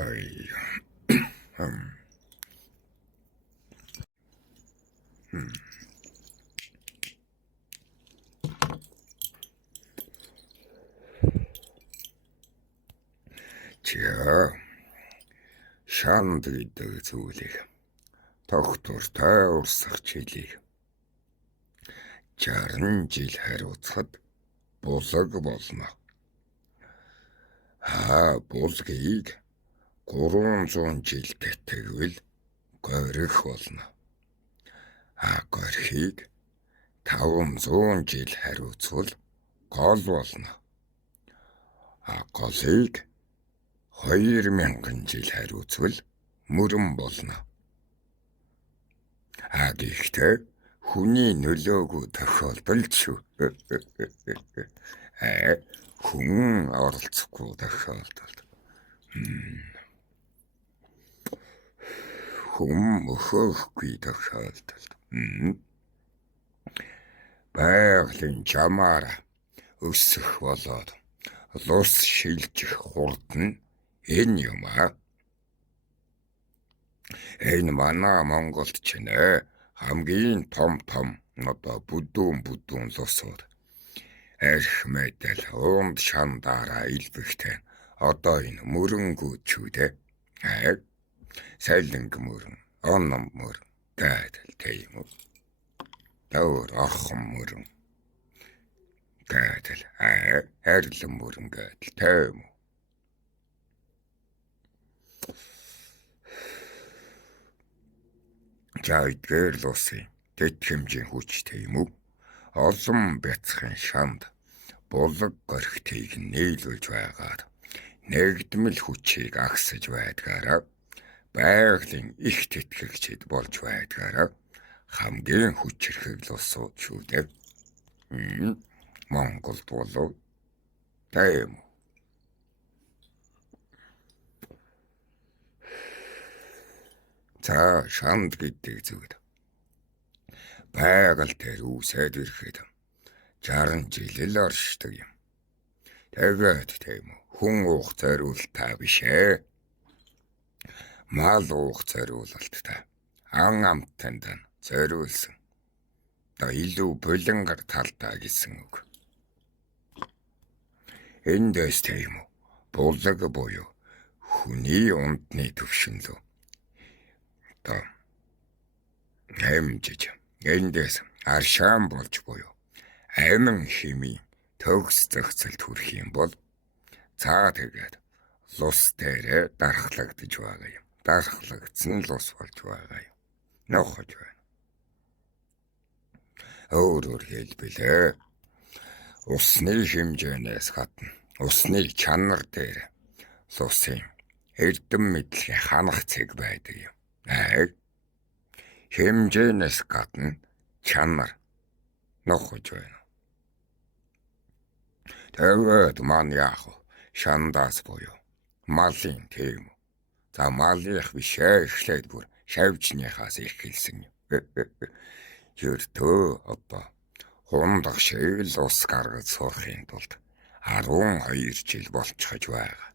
Ay. Чаа шаанд гэдэг зүйлийг тогтвортой урсгах чилийг 60 жил хариуцахад булаг болно. Булгийг 300 жил гэтгэвэл горих болно. Горихийг 500 жил хариуцвал гол болно. Голыг 2000 жил хариуцвал мөрөн болно. Гэхдээ хүний нөлөөгүй тохиолдолд шүү. Хүн оролцохгүй тохиолдолд. Хүн мөхөхгүй тохиолдолд. Байгалийн чамаараа өсөх болоод лус шилжих хурд нь энэ юм аа. Энэ манай Монголд ч нэ хамгийн том бүдүүн лусууд арх мэдэл уунд шандаараа илбэхтэй одоо энэ мөрөнгүүчүүдээ сайланг мөрөн онном мөрөн гэдэл тийм үү. Дөр орхон мөрөн гэдэл хайрлан мөрөн гэдэл тийм үү. Эдгээр лусын дэд хэмжээ хүч тийм үү. Олон бяцхан шанд булаг горхтыг нийлүүлж байгаад нэгдмэл хүчийг агсаж байдгаараа байгалийн их тэтгэгчид болж байдгаараа хамгийн хүчрхэг лусууд шүү дээ. Монголд болов тийм үү. За шанд гэдэг зүйл байгаль дээр үсээд ирэхэд 60 жил л оршдог юм. Тэгээд тийм үү. Хүн уух зориултаа биш ээ. Мал уух зориулалтаа ан амтанд зориулсан. Илүү булангар талдаа гэсэн үг. Эндээс тийм үү. Булаг буюу хүний ундны төвшинлөө хэмжиж эндээс аршаан болж буюу амин химийн төгс зохицолд хүрэх юм бол тэгээд лус дээр дархлагдж байгаа юм. Дархлагдсан лус болж байгаа юм. Нохож байна. Өөрөөр хэлбэл усны хэмжээнээс гадна усны чанар дээр лусын эрдэм мэдлэгийн ханах цэг байдаг юм. Хэмжээнээс гадна чанар нохож байна. Тэгээд маань яах вэ? Шандаас буюу малын тийм үү. За малынх биш эхлээд бүр шавжныхаас эхэлсэн юм. Ердөө одоо хундах шиг л ус гаргаж сурахын тулд 12 жил болчихож байгаа.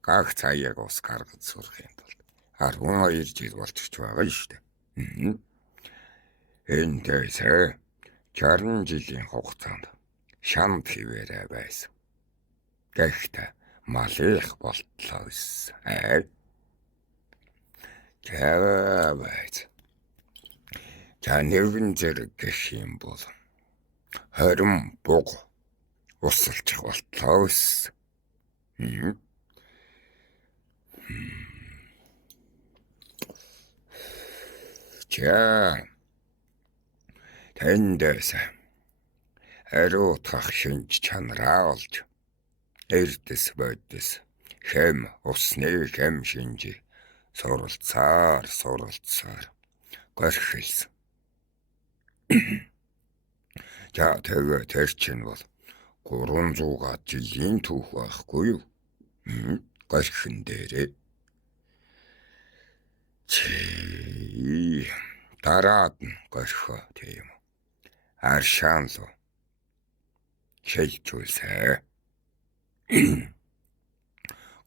Гаг цаяаг ус гаргаж сурахын тулд 12 жил болчихж байгаа шүү дээ. Эндээс 60 жилийн хугацаанд шанд хിവэрэ байсан. Гэхдээ малых болтлоо гэсэн. За нэгэн зэрэг гэх юм бол 20 буг усалчих болтлоо гэсэн. Тэндээс ариутгах шинж чанараа олж эрдэс бодис хэм усны хэм шинжийг суралцаар горхилсан. Тэгээд тэр чинь бол 300 жилийн түүх байхгүй юу? Горхин дээрээ дараад нь горхоо тийм үү. Аршаан лу шилжүүлсэ.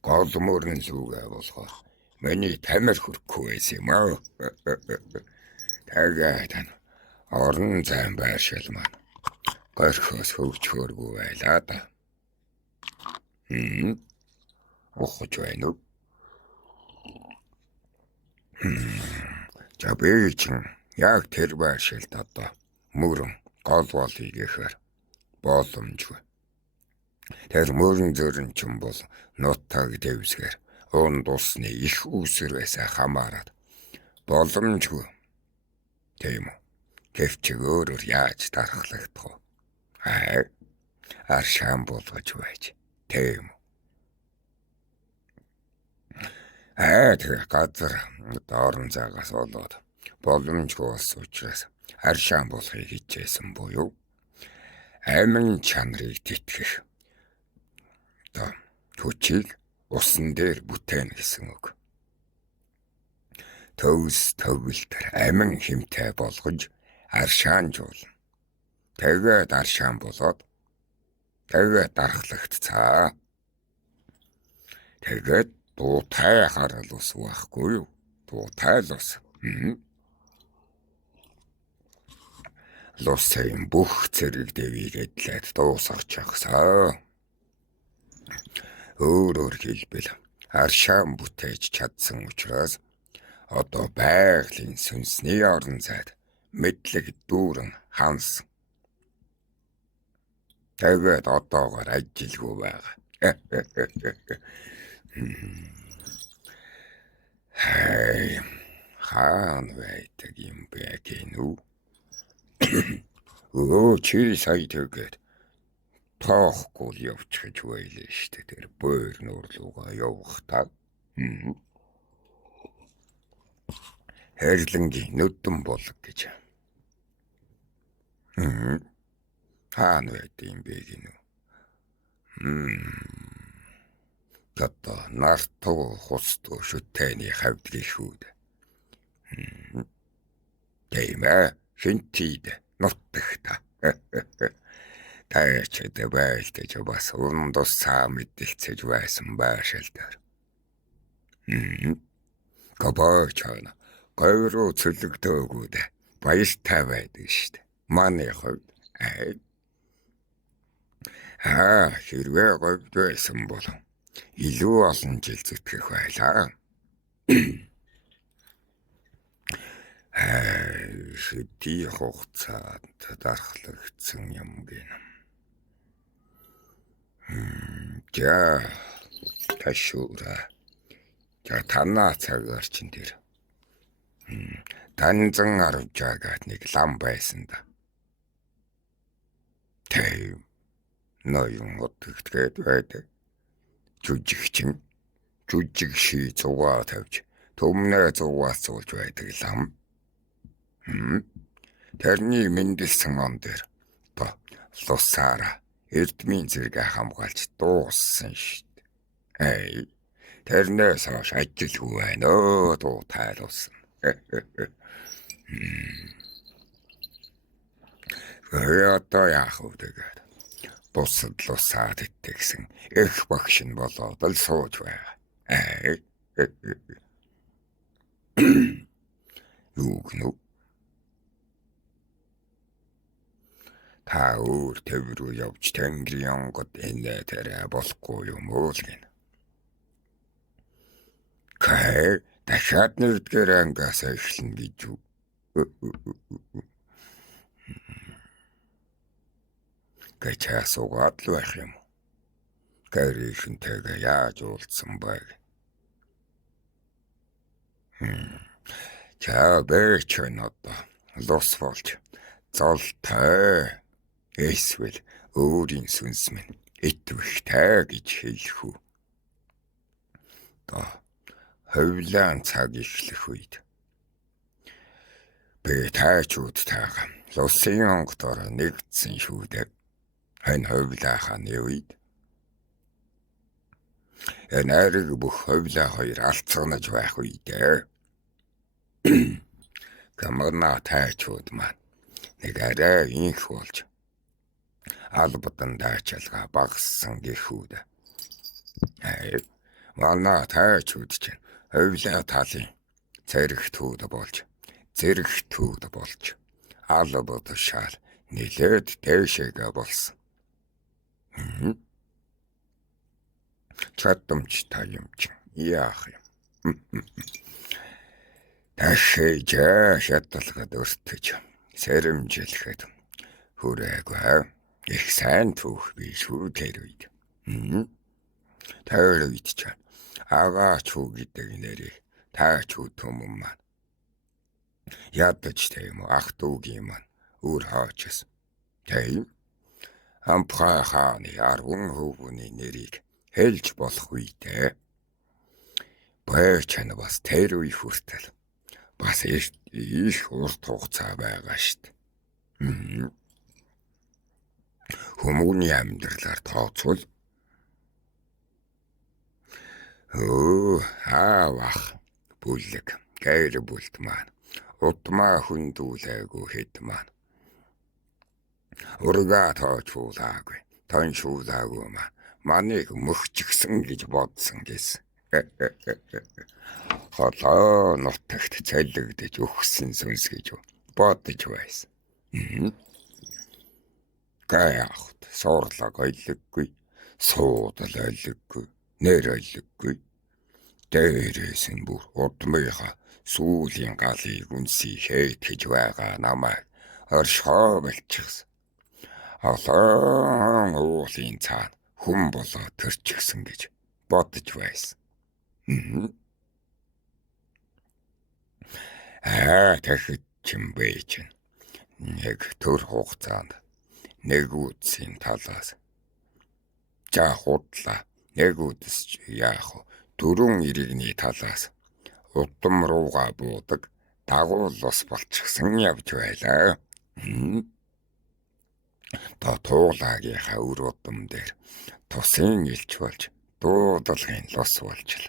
гол мөрөн лүүгээ болгох миний тамир хүрхгүй байсан юм аа. Тэгээд орон зайн байршил маань горхоос хөвчхөөргүй байлаа да. Ухаж байна уу? За би чинь яг тэр байршилд одоо мөрөн гол бол хийгээхээр боломжгүй. Тэр мөрөн зөрөн чинь бол нутаг дэвсгэр унд усны их үүсвэрээс хамаарат боломжгүй. Тийм үү? Гэвч өөрөөр яаж дарахлагдах вэ? Аршаан болгож байж. Тийм үү? Тэр газар орон зайгаас болоод боломжгүй болсон учраас аршаан болохыг хичээсэн буюу амин чанарыг тэтгэх хүчийг усан дээр бүтээн гэсэн үг. Төвс төгөлтөр амин хэмтэй болгож аршаанжуулна. Тэгээд аршаан болоод тэгээд дарахлагдцаа. Тэгээд дуутай харал ус байхгүй юу? Дуутай л ус. Лусын бүх зэрэг дэвийг эдлээд дуусгачихсаа. Өөрөөр хэлбэл аршаан бүтээж чадсан учраас одоо байгалийн сүнсний орон зайд мэдлэг дүүрэн хансан. Тэгээд одоогоор ажилгүй байгаа. Хаан байдаг юм бэ гинүү? Чи сая тэгээд тоохгүй явчих гэж байлаа штэ тэр бөөр нуурлуугаа явах та. Хэрлэнгийн нүдэн болог гэж. Хаан байдаг юм бэ гинүү? Одоо нартуу хустуу шүтээний хавд гихүүд. Тийм ээ, шинтийд нутагта. Таяачд байлдаж бас ундус цаа мэдэлцэж байсан байшил дээр. Габаачана гойроо цөлөгдөөгүүд баяртай байдаг штэ. Манай хувьд хэрвээ говьд байсан бол илүү олон жил зүтгэх байлаа. Хэдий хугацаанд дарахлагдсан юм гэнэ. Ташуура. Танаа цагаар чин дээр. Данзан 10 жагаад нэг лам байсан да. Тийм. Ноён утгтгээд байдаг. Жүжиг ший зугаа тавьж төмнөө зугаа суулж байдаг лам. Тэрний мэндэлсэн он дээр лусаараа эрдмийн зэрэг хамгаалж дууссан штт. Тэрнээс хойш ажилгүй байна өө дуу тайлуулсан. Одоо яах вэ тэгээд? Бусад лусаад итгэсэн их багш нь болоод л сууж байгаа. Юу гэнэ? Та өөр төв рүү явж Тэнгэрийн онгод энэ тэрэ болохгүй юм уу л гэнэ. Дахиад нэгдгээр ангаас эхлэн гэж юу? Гэж асуугаад л байх юм. Гэрийнхэнтэйгээ яаж уулзсан байг? За бэч одоо лус болж золтой эсвэл өөрийн сүнс минь итвэхтэй гэж хэлэх үү. Хөвлөн цаг эхлэх үед би таачуудтайгаа лусын онгодоор нэгдсэн шүү дээ. Энэ хөвлөөханы үед энерги бүх хөвлөө хоёр алцганаж байх үедээ камерна таачууд маань нэг арай инх болж албадан даачалгаа багассан гэхүүд. Манай тайчуд чинь хөвлөө талын зэрэгтүүд болж албад шал нилээд дэшегээ болсон. Чадамж та юм чинь яах юм? Ташиж шаталгад өртөж сэрэмжлэхэд хүрээгүй их сайн түүх би шүү тэр үед. Тэр үед ч агаач уу гэдэг нэрийг таачуу түмэн маань ядаж тийм ах дүүгийн маань үр хаачсан. Тийм ампхай хааны 10 хөвгүний нэрийг хэлж болох үедээ баачна бас тэр үе хүртэл бас их урт хугацаа байгаа штт. Хүмүүний амьдралаар тооцвол аавах бүлэг гэр бүлт маань утмаа хүндүүлээгүй хэд маань ургаа тоочуулаагүй тоншуулаагүй маныг мөхчихсэн гэж бодсон гэсэн. Холоо нутагт цалигдэж өгсөн сүнс гэж бодож байсан. Гайхт суурлаг ойлгохгүй, суудал ойлгохгүй, нэр ойлгохгүй. Дээрээс нь бүр удмынхаа сүүлийн галыг үнсий хээтгэж байгаа намайг оршихоо болчихсон. Олон уулын цаана хүн болоо төрчихсөн гэж бодож байсан. Тэгэхэд чимбэ чинь нэг төр хугацаанд нэгүүдсийн талаас за худлаа нэгүүдс яах вэ? 4 иргэний талаас удам руугаа буудаг дагуул ус болчихсон явж байлаа. Та туулагийнхаа үр удам дээр тусын илч болж дуудлагын лус болж л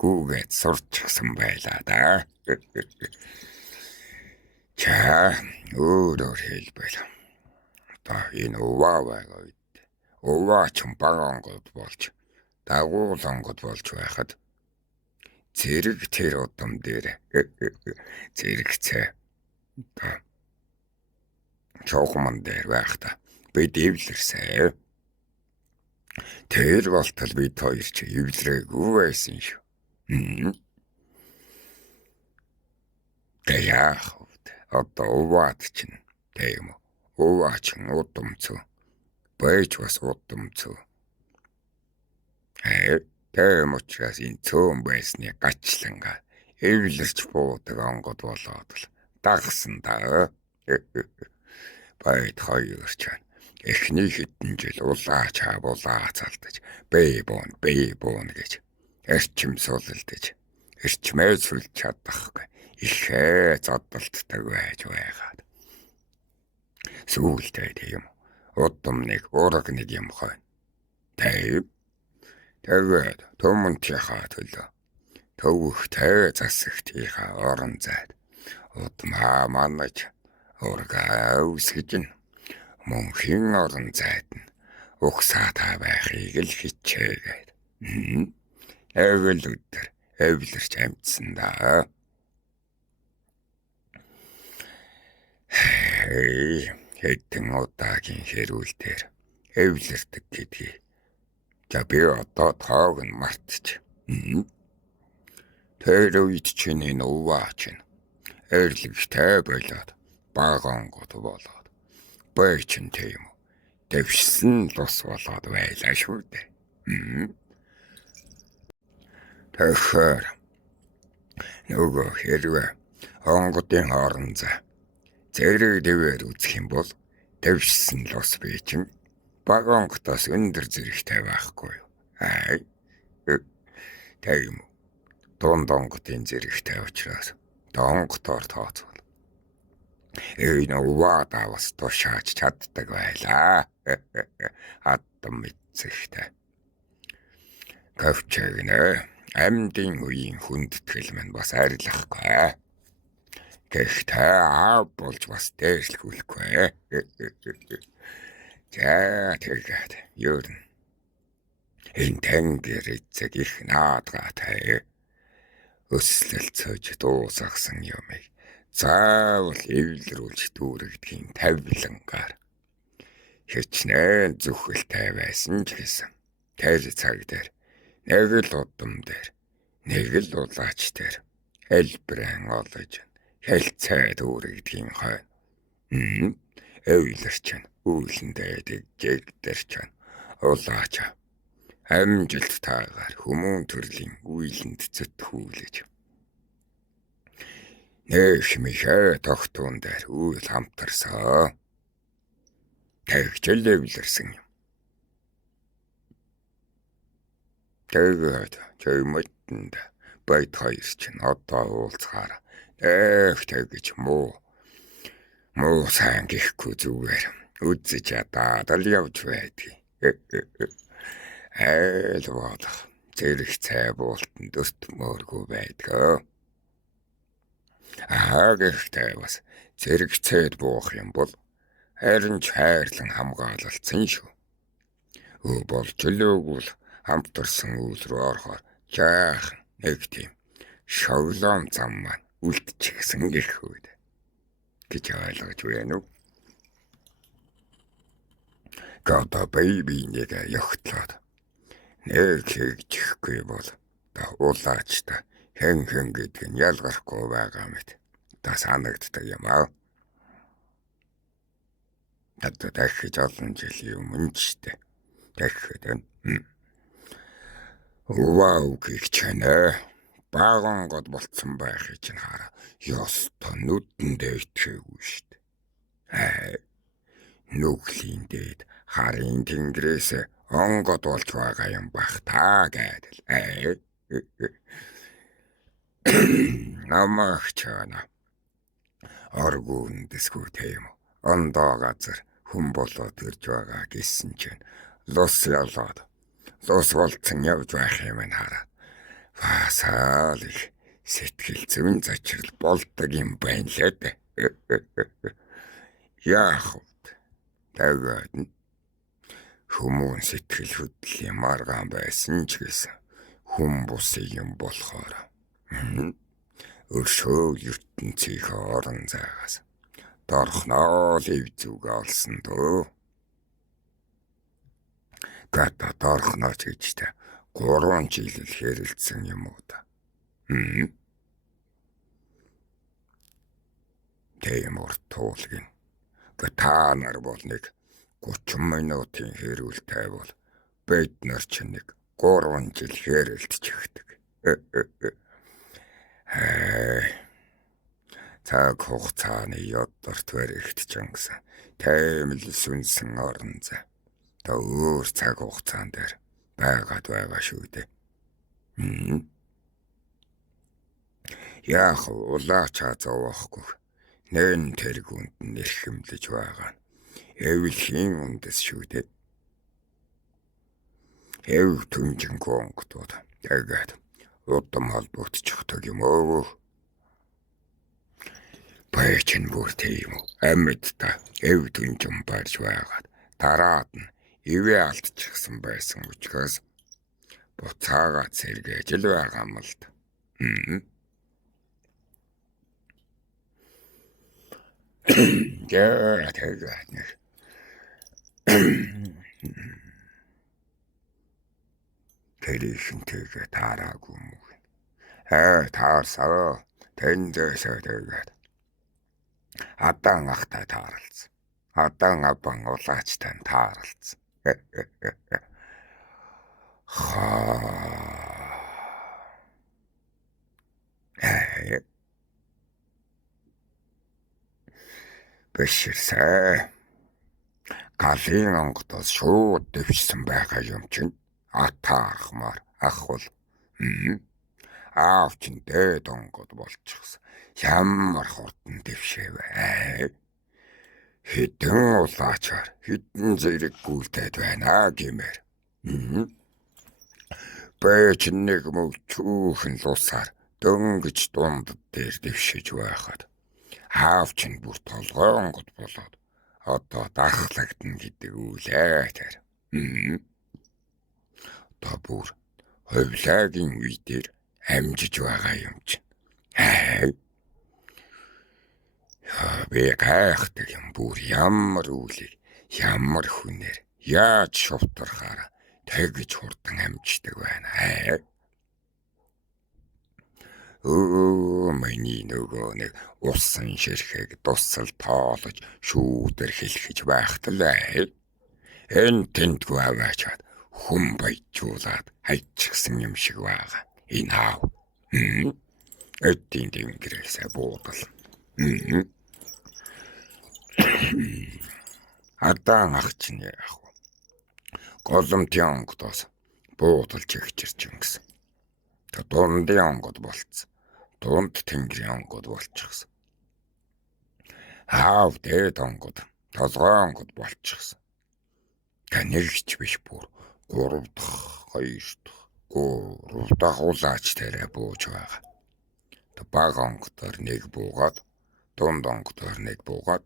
гүүгээд сурчихсан байлаа да. За өөрөөр хэлбэл та энэ уваа байгаа үед уваа ч багонгод болж дагуулангод болж байхад зэрэг тэр удам дээр зэрэгцээ та чухман дээр байхдаа би дэвлэрсэ. Тэр болтол бид хоёр чи эвлэрээгүй байсан шүү. Яах вэ? Одоо уваад чинь тийм үү? Уваа чинь удамцөө. Байж бас удамцөө. Тийм учраас энэ цөөн байсны гачлангаа эвлэрч буудаг онгод болоод л дагсан да. Байд хоёр чан эхний хэдэн жил улаа чабулаа цалтаж бэй буун гэж эрчим суулдаж эрчмээ сүлж чадахгүй ихээ зодтолтдаг байж байгаад сүүлдээ тийм удам нэг ураг нэг юм хойно тийм тэгээд төмөнтийнхаа төлөө төвхтэй засагтынхаа орон зайд удмаа манаж ургаа үсгэж мөнхийн орон зайд нь угсаатай байхыг л хичээгээд эвэл өдөр эвлэрч амжсан да. Хэдэн удаагийн хэрүүл дээр эвлэрдэг гэдгийг за би одоо тоог нь мартчих. Тэр үед чинь энэ уваа чинь эрлэгтэй болоод багонгод болоод байчин тийм үү дэвшсэн лус болоод байлаа шүү дээ. Тэгэхээр нөгөө хэрвээ онгодын орон зай зэрэг дэвээр үзэх юм бол дэвшсэн лус бий чинь багонготоос өндөр зэрэгтэй байхгүй юу? Тийм үү дунд онгодын зэрэгтэй учраас донготоор тооцвол энэ уваадаа бас тушааж чаддаг байлаа. Хаттам мэдсэхтэй. Говчэг нэ амьдын үеийн хүндэтгэл мань бас арилахгүй. Гэхдээ аав болж бас дээшлэхүүлэхгүй. За тэгээд юу Энэ тэнгэр эцэг их наадгатай өслөлцөж дуусгасан юмыг заавал эвлэрүүлж дүүрэгдэхийн тавилангаар хичнээн зүхэлтэй байсан ч гэсэн тэр цаг дээр нэг л удам дээр нэг л улаач дээр хэлбэрэн олж хэлцээ дүүрэгдэхийн хойно эвлэрч үүлэндээ дэгдэрч улаача амжилт таагаар хүмүүн төрлийн үйлэнд зүтгүүлж нэг михэ тогтун дээр үйл хамтарсан тэгжэл эвлэрсэн юм. Тэгээд чөмөтөнд байт хоёр чинь одоо уулзахаар тэгж муу сайн гэхгүй зүгээр үзэж ядаад л явж байдгийг. Айл болох зэрэг цай буултанд өртмөөргүй байдгаа. Гэхдээ бас зэрэг цайд буух юм бол харин ч хайрлан хамгаалалцсан шүү. Болж лөөгүй л хамтарсан үйл рүү орохоор жаахан нэг тийм шоглоом зам маань үлдчихсэн гэх үед гэж ойлгож байна уу? Гата бэйби нэг явахтлаад нэг хийчихгүй бол та улаач та хэн гэдэг нь ялгархгүй байгаа мэт та санагддаг юм аа. Надад дахиж олон жилийн өмнө ч дээ. Дахиад вау гэж чанаа баган гол болцсон байхыг чинь хараа. Ёстой нүдэндээ итгээгүй шүү дээ. Нүглийн дээд харын тэнгэрээс онгод болж байгаа юм бах та гэдэл. Намайг чана оргуун дэсгүй тийм ондоо газар хүн болоод ирж байгаа гэсэн чинь лус ялаад лус болцсон явж байх юм хараад фасаал их сэтгэл зүйн зочрол болдог юм байна лээ дээ. Яах вэ? Тэгээд хүмүүн сэтгэл хөдлөлийн маргаан байсан ч гэсэн хүн бусын юм болохоор өршөөл ертөнцийн орон зайгаас дорхноо л ив зүг олсон дөө. Гата дорхноо ч гэжтэй 3 жил л хэрэлдсэн юм уу та. Тийм урт туулгын та нар бол нэг 30 минутын хэрүүлтэй бол бид нар ч нэг 3 жил хэрэлдчихдэг. Цаг хугацааны ёдорт баригдчихсан тийм л сүнсэн орон зай. Та өөр цаг хугацаан дээр байгаад байгаа шүү дээ. Яах улаачаа зовоохгүй нэн тэргүүнд нэрхэмлэж байгаа. Эвлхийн үндэс шүү дээ. Эв түнжин гонгтууд тэгээд удам холбогдчихдаг юм уу? Баячин бүр тийм үү? Амьд та эв түнжин барж байгаад дараад нь ивэ алдчихсан байсан учраас буцаагаад сэргээж л байгаа юм л да. Тэгээд нэг Тэрийнхэнтэйгээ таараагүй юм уу? Таарсаа тэнцээсээ тэгээд адаан ахтай таарлцсан. Адаан абан улаачтай таарлцсан. Бэширсэ галын онгодоос шууд дэвшсэн байгаа юм чинь атаархмаар ахвал аав чинь дээд онгод болчихсон. Ямар хурдан дэвшээвэ. Хэдэн улаачаар хэдэн зэрэг гүйлтэд байна гэмээр. Бэч нэг мөвчүүхэн лусаар дөнгөж дунд дээр дэвшиж байхад аав чинь бүр толгой онгод болоод одоо дахлагдана гэдэг үлээ тэр. Одоо бүр хувлагийн үе дээр амжиж байгаа юм чинь. Би гайхдаг юм бүр ямар үлийг ямар хүнээр яаж шувтархаараа тэгж хурдан амждаг байна. Миний нөгөө нэг усан ширхэг дуссал тоолож шүүдэр хэлхэж байхталаа. Энэ тентгүй аваачаад хүн баяжуулаад хайчихсан юм шиг байгаа. Энэ аав. Эдийн дэнгэрээсээ буудал. Адаан ах чинь яах вэ? Голомтын онгодоос буудалж ихчирч юм гэсэн. Дундын онгод болцсон. Дунд тэнгэрийн онгод болчихсон. Аав дээд онгод, толгой онгод болчихсон. Танигч биш бүр 3 дахь, 2 дахь улаач тэрэ бууж байгаа. Баг онгодоор нэг буугаад, дунд онгодоор нэг буугаад,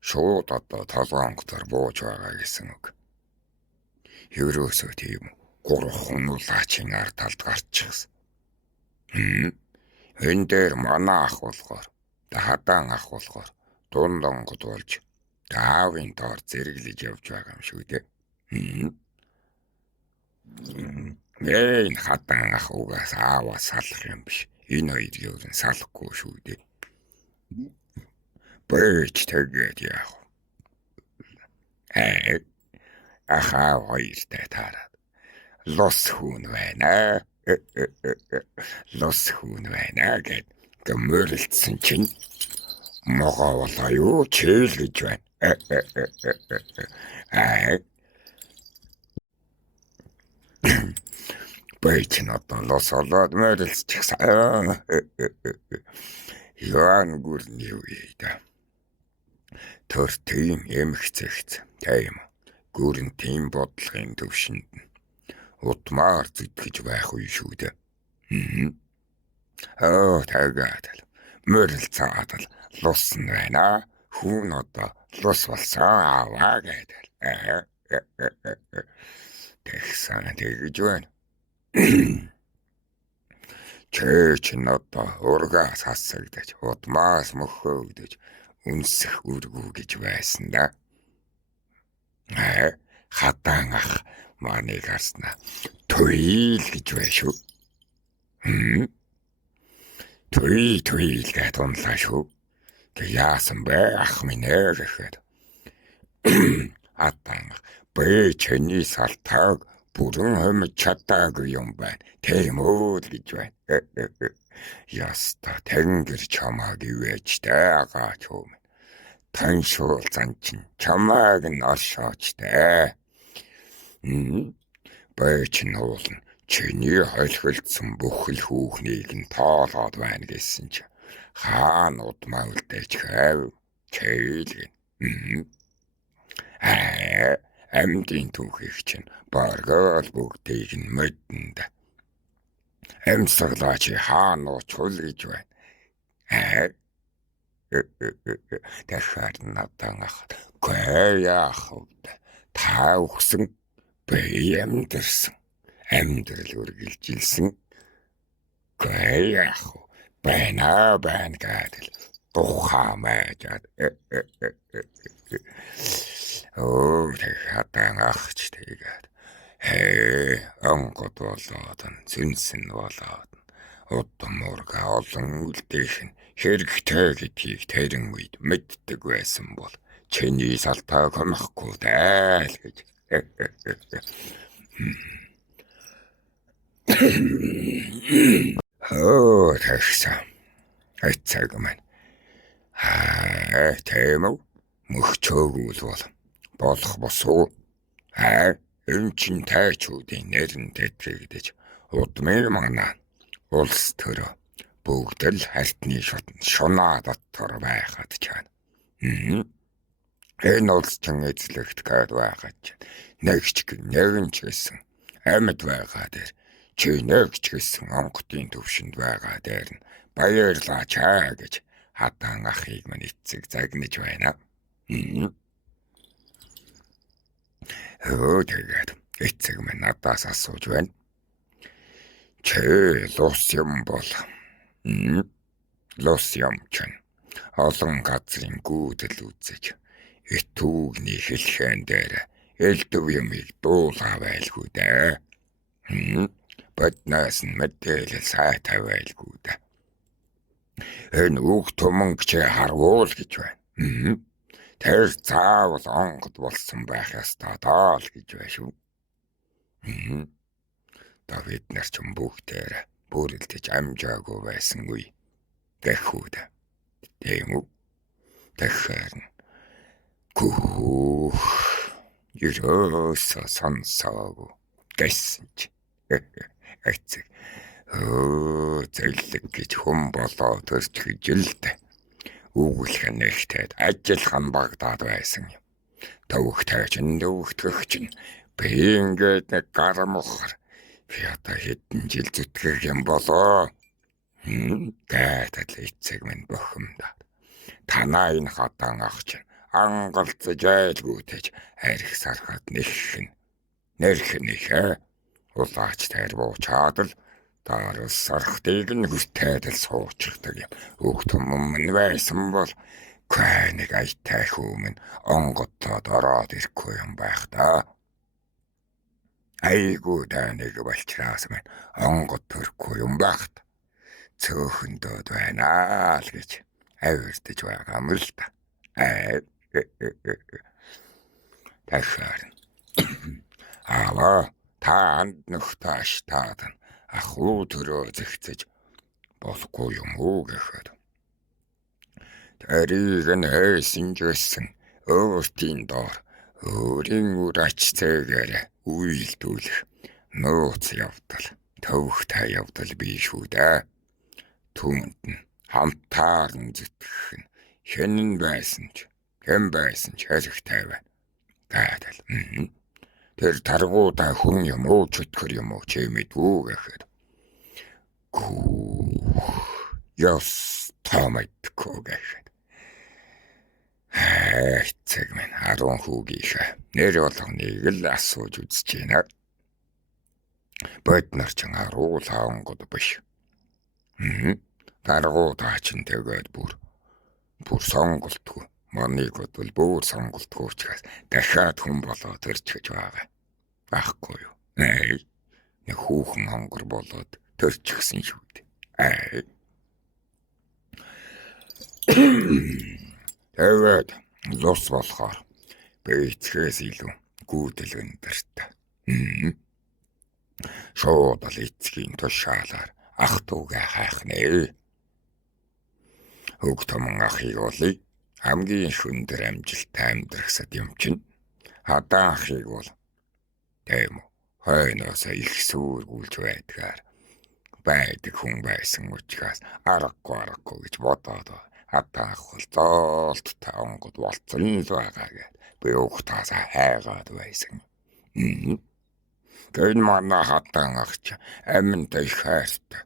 шууд одоо толгой онгодоор бууж байгаа гэсэн үг. Ерөөсөө тийм 3 хүн улаачийн ар талд гарчихсан. Энэ дээр манай ах болохоор, хадаан ах болохоор дунд онгод болж аавын доор зэрэглэж явж байгаа юм шүү дээ. Энэ хадаан ах угаас ааваа салах юм биш. Энэ хоёрыг юу салахгүй шүү дээ. Бэж тэгээд яах вэ? Ахаа хоёртай таараад лос хүн байна. Лос хүн байна гэд гэмөрлцсөн чинь могоо болоо юу чийл гэж байна. Бэж нь одоо лос олоод мөрлцчихсэн. Яан гүрний үедээ төр тийм эмхцэгц тийм гүрэн тийм бодлогын төвшөнд утмаар зүтгэж байх үе шүү дээ. Тэгээд мөрлцаад л лус нь байна. Хүн одоо лус болсон аваа гэдэг. Тэгсэн тэгж байна. Чээч нь одоо ургаас хасагдаж, утмаас мөхөөгдөж, үнсэх үргүү гэж байсан да. Хадаан ах маныг харснаа туйл гэж байна шүү. Туйл гэж унлаа шүү. Тэг яасан бэ ах минь гэхэд. Хадаан ах бэчний салтаг бүрэн хэмж чадаагүй юм байна. Тийм үү гэж байна. Яста тэнгэр чамааг ивэжтэй агаач юм. Таншуул зан чинь чамааг нь оршоочтэй. Бэч нь уулна чиний холхилдсан бүхэл хүүхнийг нь тоолоод байна гэсэн чи хаан удмаа үлдээж хайв чэйлгэн. Амьдын түүхийг чинь баргаал бүгдийг нь мэднэ. Амьсгалаач хаан уучвал гэж байна. Тэгэхээр надад ах яах вэ? Та өгсөн би амьдэрсэн. Амьдрал үргэлжилсэн. Яах вэ? Байна гэдэл тухамаажаад. Хадаан ахч тэгээд онгод болоод зүнсэн болоод удам урга олон үлдээх нь хэрэгтэй гэдгийг тэрэн үед мэддэг байсан бол чиний салтаа гомохгүй даа л гэж. Тэгсэн. Эцэг маань. Тийм үү? Мөхчөөгүүл болох босуу. Энэ чин тайчуудын нэрэн тэтгэгдэж удмын манаа улс төрөө бүгд л хартны шунаа дотор байхад чана. Энэ улс чин эзлэгт гээд байхад чана. Нэгэн ч гэсэн амьд байгаа дээр чи нэгч гэсэн онгодын төвшөнд байгаа дээр нь баярлаач гэж хадаан ахыг мань эцэг загнаж байна. Тэгээд эцэг минь надаас асууж байна. Чи лус юм бол лус юм чинь олон газрын гүйдэл үзэж этүүгний хэлхэн дээр элдв юмыг дуулаа байлгүй дээ. Бодноос нь мэдээлэл сайтай байлгүй дээ. Энэ үг туманг чи харвуул гэж байна. Тэр заавал онгод болсон байх ёстой доо л гэж байна шүү. Та бид нар ч бүгдээр бүрэлдэж амжаагүй байсангүй гэхүүд. Тийм үү? Тэгэхээр гүөх ерөөсөө сонсоогүй гэсэн чи. Эцэг зэлэг гэж хүм болоо төрчихөж л дээ. Үгүүлэх нэгтэд ажиллахан Багдад байсан юм. Төвхтэй чинь төвхтгөх чинь би ингээд нэг гарамхар би одоо хэдэн жил зүтгэх юм болоо. Гэдэг эцэг минь бохимдаад. Танаа энэ хатан ах чинь ангалцаж айлгүйтэй арх сархад нэрхнийхээ улаач тайр буучаад л дараас сархтыг нь хүртээд л суучирдаг юм. Хүүхдэн минь байсан бол нэг айтай хүмүн онгодлоод ороод ирэхгүй юм байх та. Айгуу нэг болчраас минь онгод төрөхгүй юм байх та. Цөөхөндөөд байна л гэж авирдаж байгаа юм л та. Тэгэхээр таанд нөхтааш таадан ахуу төрөө зэгцэж болохгүй юм уу гэхэд. Тэрийг нь хайсан гэсэн өөртийн доор өөрийн үр ач цэгээр үйлдүүлэх нууц явдал, төвхтэй явдал бий шүү дээ. Түүнд нь хамтаар нь зүтгэх нь хэн байсан ч хэрэгтэй байна. Гадал. Тэр таргуудаа хүн юм уу чөтгөр юм уу чи мэдвүү гэхэд. Ёс томайдгүй гэхэд. Эцэг минь 10 хүүгийнхээ нэр болгоныг л асууж үзэж байна. Бид нар ч харуулаа онгод биш. Таргуудаа ч тэгээд бүр сонголтгүй. Маныг бодвол бүр сонголтгүй учраас дахиад хүн болоод төрчихөж байгаа. Байхгүй юу? Нэг хүүхэн хонгор болоод төрчихсөн шүү дээ. Тэгээд лус болохоор би эцгээс илүү гүйдэл өндөртэй. Шууд л эцгийн тушаалаар ах дүүгээ хайх нэ. Хүүхдэн ахыг болъё. Хамгийн шүндэр амжилттай амьдрахсад юм чинь хадаа ахыг бол тийм үү хойноосоо их сүргүүлж байдаг хүн байсан учраас аргагүй гэж бодоод хадаа ах бол зоолттой онгод болцсон л байгаа гэд би хүүхдээсээ хайгаад байсан. Гэн манай хадаа ах ч аминтай их хайртай.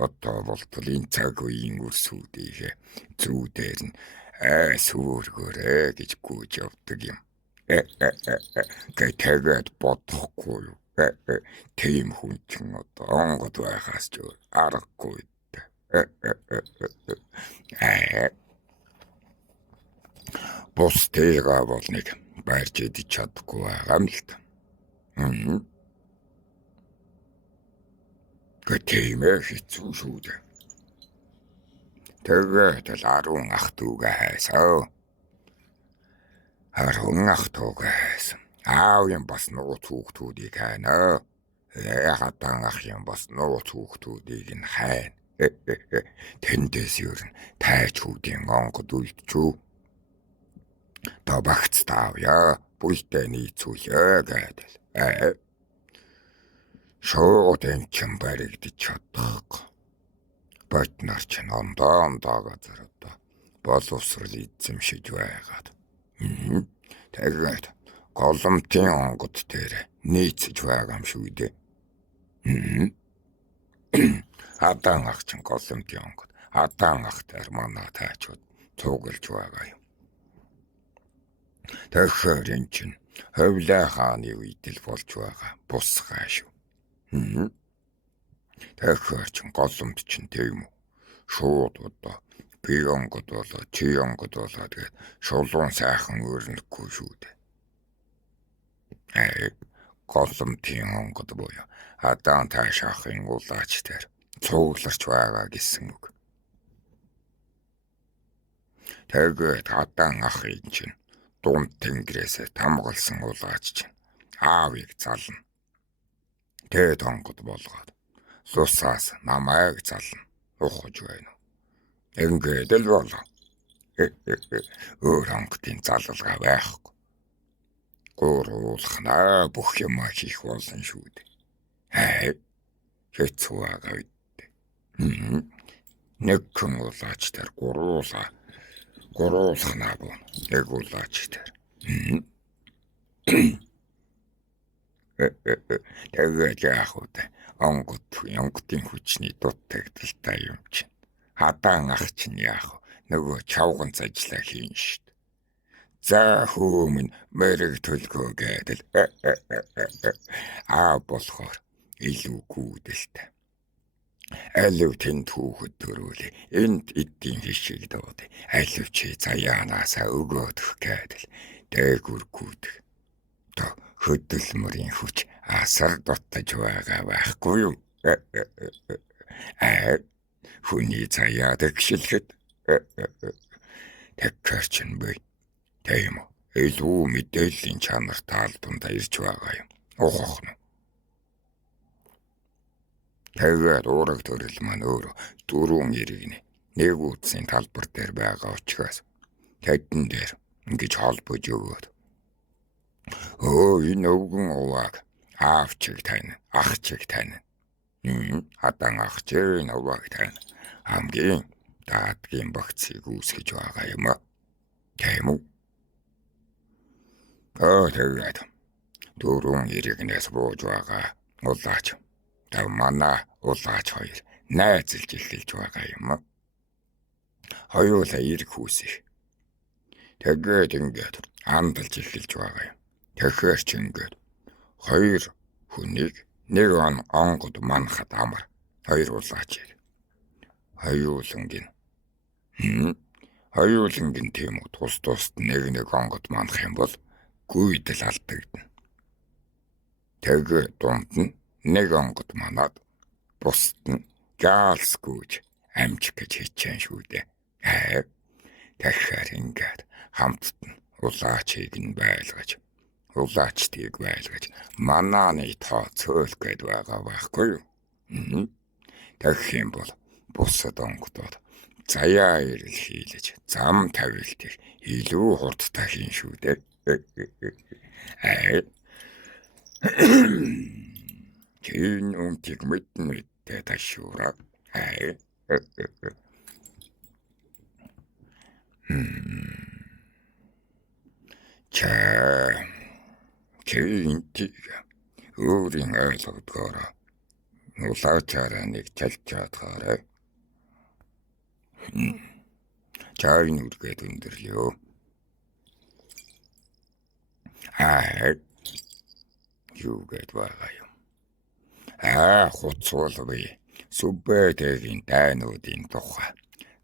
Одоо болтол энэ цаг үеийн үрсүүдийг зүүдээр нь сүргөрөө гэж гүйж явдаг юм. Тэгээд бодохгүй юу. Тийм хүн чинь одоо онгод байхаас ч аргагүй. Бусдыгаа бол нэг барьж идэж чадахгүй байгаа юм л та. Тийм хэцүү шүү дээ. Тэгээд л 10 ах дүүгээ хайсаа. 10 ах дүүгээ хайсан. Аав юм бас нууц хүүхдүүдийг хайна. Хатан ах юм бас нууц хүүхдүүдийг нь хайна. Тэндээс юу н тайч хүүдийн онгод үлдчихв. Та багц таавья. Бүлтэй нийцүүлээ гэдэл. Шууд энэ чинь баригдаж чадахгүй. Бид нар чинь ондоо газар одоо боловсрал эзэмшиж байгаад. Тэгээд голомтын онгод дээр нийцэж байгаа юм шүү дээ. Хатан ах чинь голомтын онгод. Хатан ах дээр манай таачууд цуглаж байгаа юм. Тэгэхээр энэ чинь Ховлай хааны үед л болж байгаа бусгай шүү. Тэгэхээр чин голомт чин тийм үү. Шууд одоо би онгод болоо, чи онгод болоо тэгээд шулуун сайхан өрнөхгүй шүү дээ. Голомтын онгод буюу адаан таашаахын улаач дээр цугларч байгаа гэсэн үг. Тэгээд адаан ахын чинь дунд тэнгэрээс тамгалсан улаач чинь аавыг зална. Тэгээд онгод болгоод лусаас намайг зална. Ухаж байна. Ингээд л болоо. Өөр онгодын залалгаа байхгүй. Гуруулахнаа бүх юм хийх болно шүү дээ. Хэцүү байгаа үед. Нэг хүн улаач дээр гуруулахнаа боо. Нэг улаач дээр. Тэгээд яах вэ? Онгодын хүчний дутагдaltaй юм чинь. Адаан ах чинь яах вэ? Нөгөө чавганц ажиллаа хийн шүү дээ. За хүмүүн мэрэг төлгөө гэдэл болохоор илүү гүйдэлтэй. Алив тэнд хүүхэд төрүүлээ. Энд эдийн хишиг доод. Алив чи заяанаасаа өгөөдөх гэдэл. Дээгүр гүйдэх. То хөдөлмөрийн хүч асар дотож байгаа байхгүй юу? Хүний заяад гიშлэхэд тэгэхээр чинь бай. Тийм үү. Илүү мэдээллийн чанар таалбанд ирж байгаа юм. Ухах нь. Тэгээд уурах төрөл маань өөр дөрвөн иргэнэ. Нэг үтсийн талбар дээр байгаа учраас тэдэн дээр ингэж холбож өгөөд. Энэ өвгөн увааг аав чиг тань, ах чиг тань. Адаан ах чиг увааг тань. Хамгийн даадгийн багцыг үүсгэж байгаа юм а. Тийм үү? Тэгээд дөрвөн иргэнээс бууж байгаа улаач. Тэг манай улаач хоёр найзалж эхэлж байгаа юм а. Хоёулаа ирэх үүсэх. Тэгээд ингээд амдалж эхэлж байгаа юм. Тэгэхээр ч ингээд хоёр хүнийг нэг онгод манахад амар. Хоёр улаач. Хоёулангийн тийм үү тус нэг онгод манах юм бол гүйдэл алдагдана. Тэгээд дунд нь нэг онгод манаад бусд нь гаалсгүйж амжих гэж хичээн шүү дээ. Тэгэхээр ингээд хамтд нь улаачийг нь байлгаж, улаачтыг байлгаж манааны тоо цөөл гээд байгаа байхгүй юу? Тэгэх юм бол бусад онгодод заяа ирэл хийлэж зам тавилтыг илүү хурдтай хийн шүү дээ. Чин үнтиг мэдтэй ташуура. Чинтиг өөрийн ойлгодгоороо улаачаараа нэг талж чадхаарай. Чарын үргээд өндөрлөө. Юу гээд байгаа юм. Хуцуулгүй. Сүбэдэгийн дайнуудын тухай.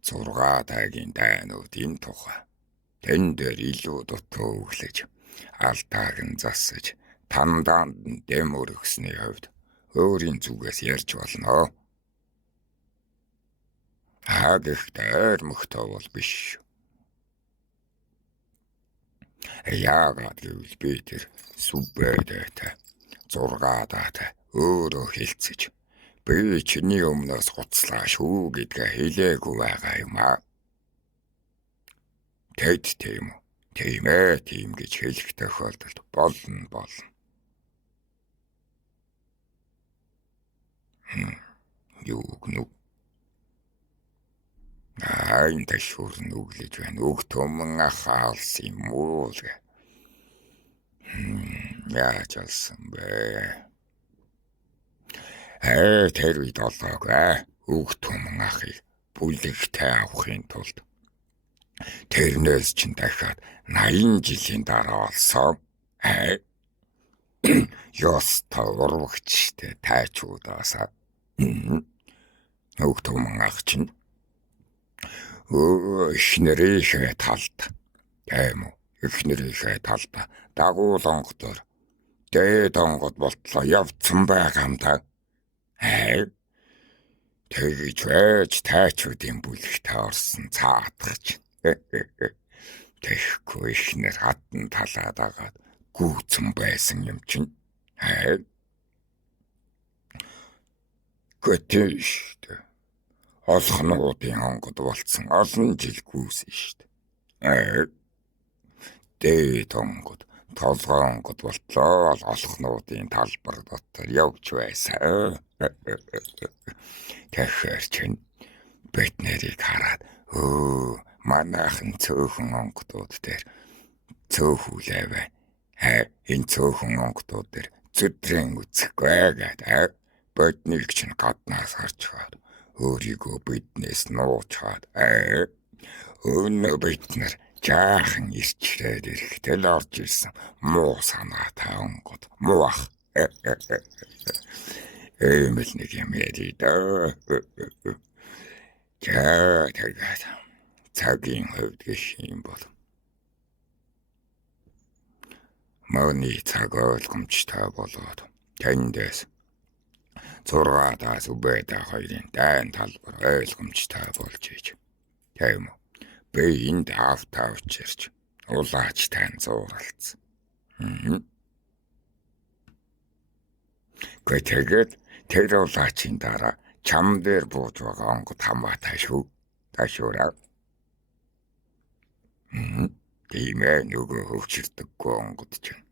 6 дайгийн дайнуудын тухай. Тэн дээр илүү дутуу өглөж, алдааг нь засаж, тандаанд нь дэм өргөсний хувьд өөрийн зүгээс ярьж болно. Гэхдээ мөхтөө бол биш. Яагаад гэвэл би тэр сүбэдэтэй 6 даатай өөрөө хэлцэж би чиний өмнөөс хуцлаа шүү гэдгээ хэлээгүй байгаа юм а. Тэд тийм үү? Тийм гэж хэлэх тохиолдолд болно. Юу гэнэ? Энэ ташуур нь өглөж байна. Өг төмөн ахаалс юм уу? Яаж алсан бэ? Тэр үед олоогүй. Өг төмөн ахыг бүлэгтэй авахын тулд тэрнээс чинь дахиад 80 жилийн дараа олсон. Ёстой урвагчтэй тайчуудаасаа Хөг туман ах чинь эхнэрийнхээ талд тийм үү эхнэрийнхээ талд дагуул онгодоор дээд онгод болтлоо явцсан байгаа юм да. Тэгж байж тайчуудын бүлэгт орсон цаатгач. Тэхгүй ихнэр хатан талаад агаад гүйцэн байсан юм чинь. Гэтэл олхнуудын онгод болцсон олон жил гүйсэн штэ. Дээд онгод толгой онгод болтлоо олхнуудын талбар дотор явж байсан. Тэгэхээр чинь бид нэрийг хараад манайхан цөөхөн онгодууд дээр цөөхүүлээвэ. Энэ цөөхөн онгодууд дээр зүдрийн үцэхгүй гэдэг. Биднийг чинь гаднаас харж хаад өөрийгөө биднээс нуучаад бид нар жаахан ирчрээд ирэхдээ л орж ирсэн муу санаатай онгод муу ах. Эмэл нэг юм яри да. Тэгээд цагийн хувьд гэх юм бол мөний цаг ойлгомжтой болоод тэндээс 6-аас үбэдэ хоёрын дайн талбар ойлгомжтой болж иж. Тийм үү. Би энд автаа учирч улаач тань зууралцсан. Тэгээд тэр улаачийн дараа чам дээр бууж байгаа онгод хамаатай шүү. Ташуураа. Тийм ээ нөгөө хөвчөрдөггүй онгод чинь.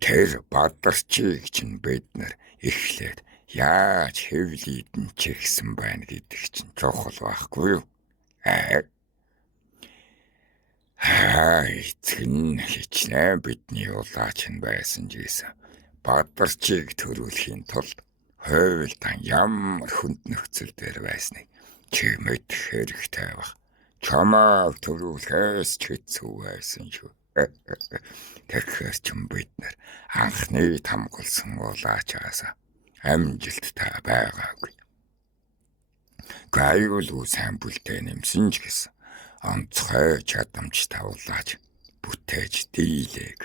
Тэр бадарчийг чинь бид нар эхлээд яаж хэвлийдэн чигсэн байна гэдэг чинь чухал байхгүй юу? Эцэг хичнээн бидний улаач нь байсан жийсэн. Бадарчийг төрүүлэхийн тулд хуйлдан ямар хүнд нөхцөл дээр байсныг чи мэдэх хэрэгтэй баг. Чамааг төрүүлэхээс ч хэцүү байсан шүү. Тэгэхээр ч бид нар анхны тамгалсан улаачаас амжилттай байгаагүй. Гайвал сайн бүлтэй нэмсэн ч гэсэн онцгой чадамжтай улаач бүтээж дийлээг.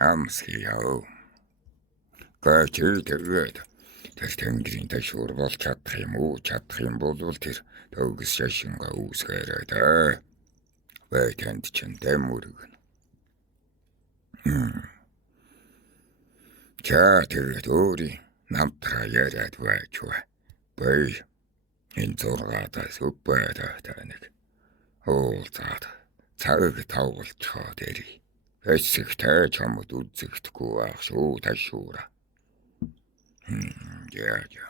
Амсхияо. Тэгээд тэр тэнгэрийн ташуур бол чадах юм уу? Чадах юм бол тэр төгс шашингаа үүсгээрэй да. Вэ тэнд чинь дэмүргэн. Тэгээд өөрийн намтраа яриад байж вэ. Бэй энэ 6-аас үбэдэ таныг. Уулзаад цаг тавуулчиход ири. Эсэгтэй чамд үзэгдэхгүй байх шүү ташуура. Yeah.